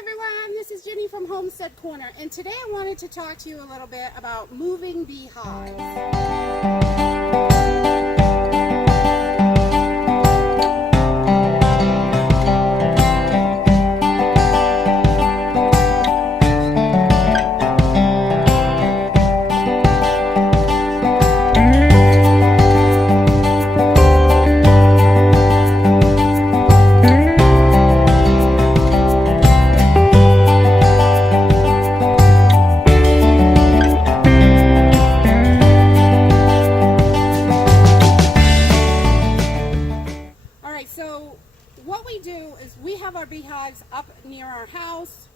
everyone, this is Jenny from Homestead Corner, and today I wanted to talk to you a little bit about moving beehives. So what we do is we have our beehives up near our house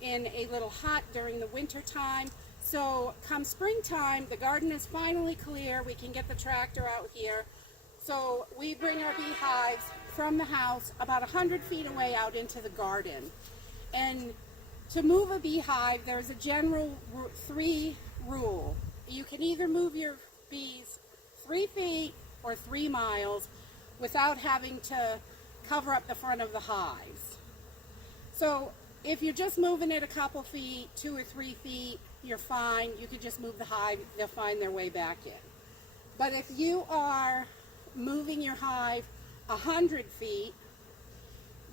in a little hut during the winter time. So come springtime, the garden is finally clear. We can get the tractor out here. So we bring our beehives from the house about 100 feet away out into the garden. And to move a beehive, there's a general three rule. You can either move your bees 3 feet or 3 miles without having to cover up the front of the hives. So if you're just moving it a couple feet, 2 or 3 feet, you're fine. You can just move the hive, they'll find their way back in. But if you are moving your hive 100 feet,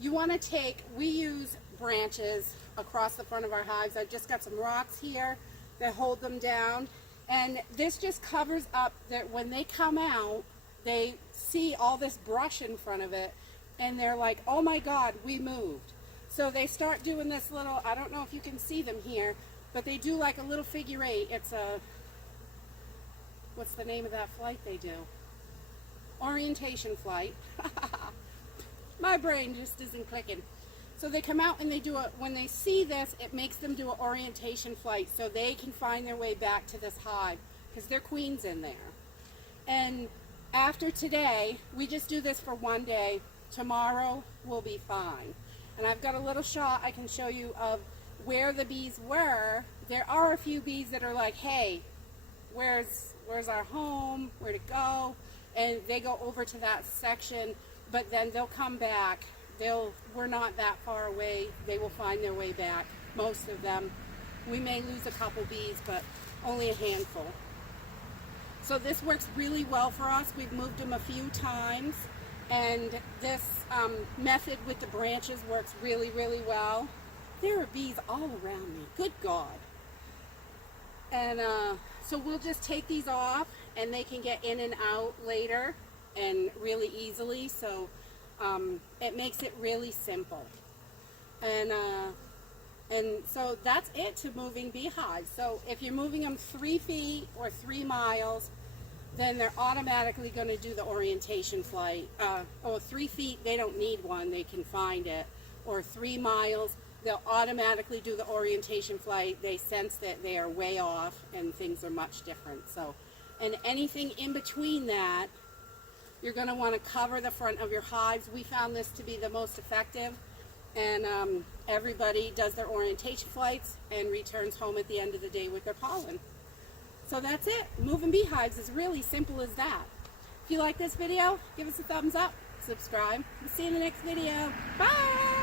you want to take, we use branches across the front of our hives. I've just got some rocks here that hold them down, and this just covers up that when they come out, they see all this brush in front of it, and they're like, oh my God, we moved. So they start doing this little, I don't know if you can see them here, but they do like a little figure 8. It's a, what's the name of that flight they do? Orientation flight. My brain just isn't clicking. So they come out and they do it, when they see this, it makes them do an orientation flight so they can find their way back to this hive, because their queen's in there. And after today, we just do this for 1 day. Tomorrow will be fine. And I've got a little shot I can show you of where the bees were. There are a few bees that are like, hey, where's our home? Where'd it go? And they go over to that section, but then they'll come back. We're not that far away. They will find their way back, most of them. We may lose a couple bees, but only a handful. So this works really well for us. We've moved them a few times, and this method with the branches works really, really well. There are bees all around me, good God. And so we'll just take these off, and they can get in and out later and really easily. So it makes it really simple. And so that's it to moving beehives. So if you're moving them 3 feet or 3 miles, then they're automatically going to do the orientation flight. 3 feet, they don't need one, they can find it. Or 3 miles, they'll automatically do the orientation flight. They sense that they are way off and things are much different. So, and anything in between that, you're going to want to cover the front of your hives. We found this to be the most effective. And everybody does their orientation flights and returns home at the end of the day with their pollen. So that's it. Moving beehives is really simple as that. If you like this video, give us a thumbs up, subscribe. We'll see you in the next video. Bye!